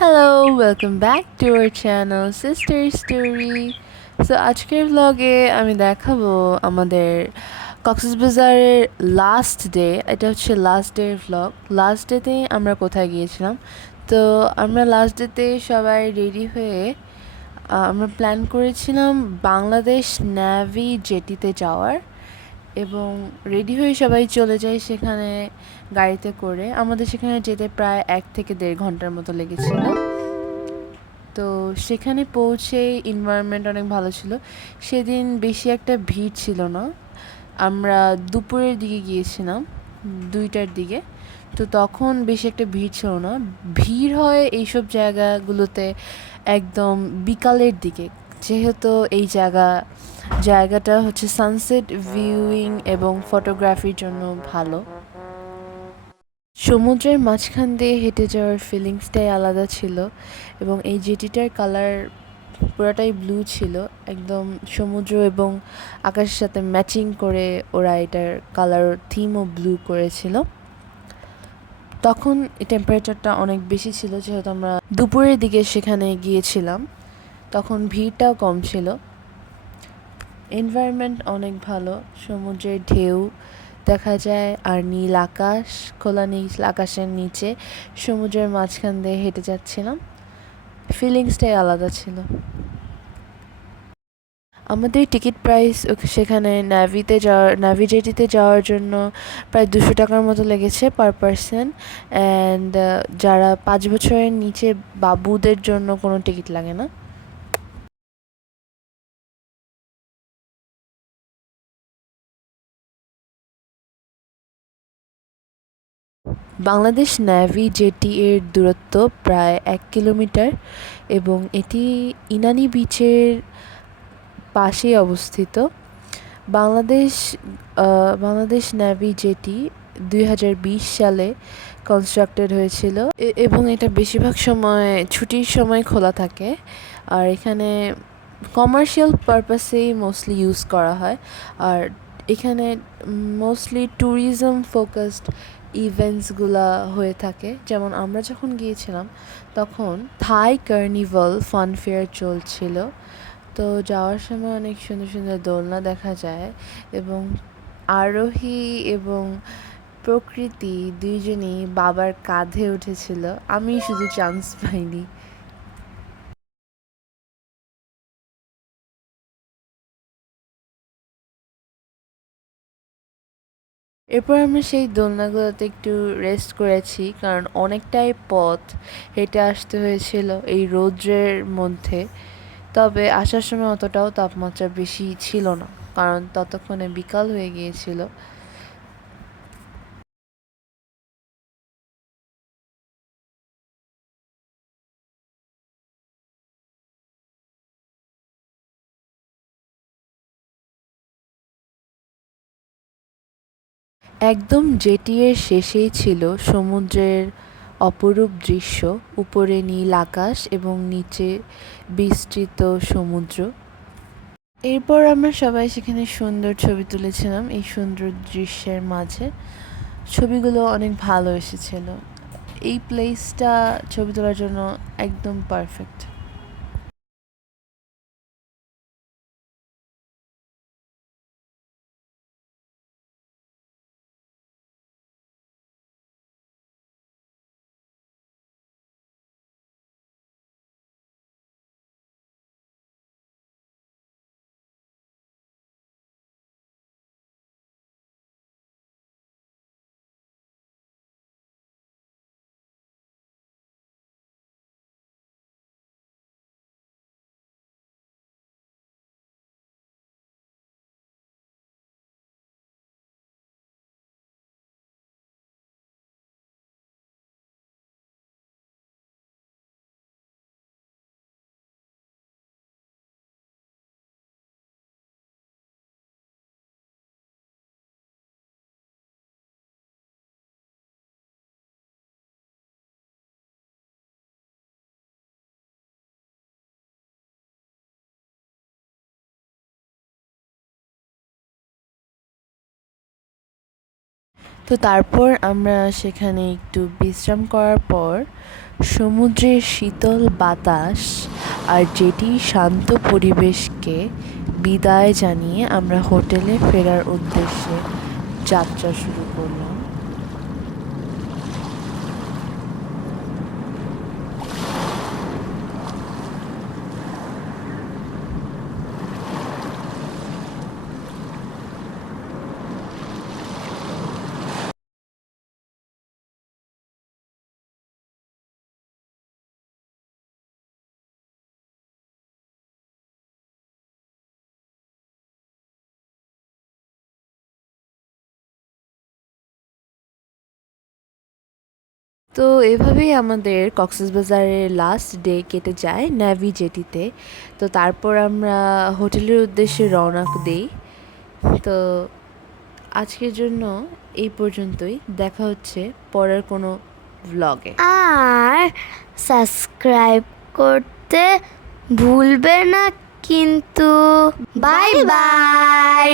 Hello, welcome back to our channel sister story. So আজকের ভ্লগে আমি দেখাবো আমাদের কক্সবাজারের লাস্ট ডে। এটা হচ্ছে লাস্ট ডের ভ্লগ। লাস্ট ডেতে আমরা কোথায় গিয়েছিলাম। তো আমরা লাস্ট ডেতে সবাই রেডি হয়ে আমরা প্ল্যান করেছিলাম বাংলাদেশ নেভি জেটিতে যাওয়ার, এবং রেডি হয়ে সবাই চলে যাই সেখানে গাড়িতে করে। আমাদের সেখানে যেতে প্রায় 1 থেকে দেড় ঘন্টার মতো লেগেছিল। তো সেখানে পৌঁছে এনভায়রনমেন্ট অনেক ভালো ছিল। সেদিন বেশি একটা ভিড় ছিল না। আমরা দুপুরের দিকে গিয়েছিলাম, 2টার দিকে। তো তখন বেশি একটা ভিড় ছিল না। ভিড় হয় এইসব জায়গাগুলোতে একদম বিকালের দিকে, যেহেতু এই জায়গাটা হচ্ছে সানসেট ভিউইং এবং ফটোগ্রাফির জন্য ভালো। সমুদ্রের মাঝখান দিয়ে হেঁটে যাওয়ার ফিলিংসটাই আলাদা ছিল, এবং এই জেটিটার কালার পুরোটাই ব্লু ছিল, একদম সমুদ্র এবং আকাশের সাথে ম্যাচিং করে ওরা এটার কালার থিমও ব্লু করেছিল। তখন টেম্পারেচারটা অনেক বেশি ছিল, যেহেতু আমরা দুপুরের দিকে সেখানে গিয়েছিলাম। তখন ভিড়টাও কম ছিল। এনভায়রনমেন্ট অনেক ভালো, সমুদ্রের ঢেউ দেখা যায় আর নীল আকাশ, খোলা নীল আকাশের নিচে সমুদ্রের মাঝখান দিয়ে হেঁটে যাচ্ছিলাম। ফিলিংসটাই আলাদা ছিল। আমাদের টিকিট প্রাইস সেখানে নাভি জেটিতে যাওয়ার জন্য প্রায় 200 টাকার মতো লেগেছে পার পারসন। অ্যান্ড যারা 5 বছরের নিচে বাবুদের জন্য কোনো টিকিট লাগে না। বাংলাদেশ নেভি জেটি এর দূরত্ব প্রায় 1 কিলোমিটার, এবং এটি ইনানি বিচের পাশেই অবস্থিত। বাংলাদেশ বাংলাদেশ নেভি জেটি 2020 সালে কনস্ট্রাক্টেড হয়েছিল, এবং এটা বেশিরভাগ সময় ছুটির সময় খোলা থাকে। আর এখানে কমার্শিয়াল পারপাসেই মোস্টলি ইউজ করা হয়। আর এখানে মোস্টলি ট্যুরিজম ফোকাসড ইভেন্টসগুলা হয়ে থাকে। যেমন আমরা যখন গিয়েছিলাম তখন থাই কার্নিভাল ফান ফেয়ার চলছিল। তো যাওয়ার সময় অনেক সুন্দর সুন্দর দোলনা দেখা যায়, এবং আরোহী এবং প্রকৃতি দুইজনই বাবার কাঁধে উঠেছিল। আমি শুধু চান্স পাইনি। এরপর আমরা সেই দোলনাগুলোতে একটু রেস্ট করেছি, কারণ অনেকটাই পথ হেঁটে আসতে হয়েছিল এই রৌদ্রের মধ্যে। তবে আসার সময় অতটাও তাপমাত্রা বেশি ছিল না, কারণ ততক্ষণে বিকাল হয়ে গিয়েছিল। একদম জেটির শেষেই ছিল সমুদ্রের অপরূপ দৃশ্য। উপরে নীল আকাশ এবং নিচে বিস্তৃত সমুদ্র। এরপর আমরা সবাই সেখানে সুন্দর ছবি তুলেছিলাম এই সুন্দর দৃশ্যের মাঝে। ছবিগুলো অনেক ভালো এসেছিল। এই প্লেসটা ছবি তোলার জন্য একদম পারফেক্ট। তো তারপর আমরা সেখানে একটু বিশ্রাম করার পর সমুদ্রের শীতল বাতাস আর যেটি শান্ত পরিবেশকে বিদায় জানিয়ে আমরা হোটেলে ফেরার উদ্দেশ্যে যাত্রা শুরু করলাম। তো এভাবেই আমাদের কক্সবাজারের লাস্ট ডে কেটে যায় নেভি জেটিতে। তো তারপর আমরা হোটেলের উদ্দেশ্যে রওনা দিই। তো আজকের জন্য এই পর্যন্তই, দেখা হচ্ছে পরের কোনো ব্লগে। আর সাবস্ক্রাইব করতে ভুলবে না কিন্তু। Bye bye.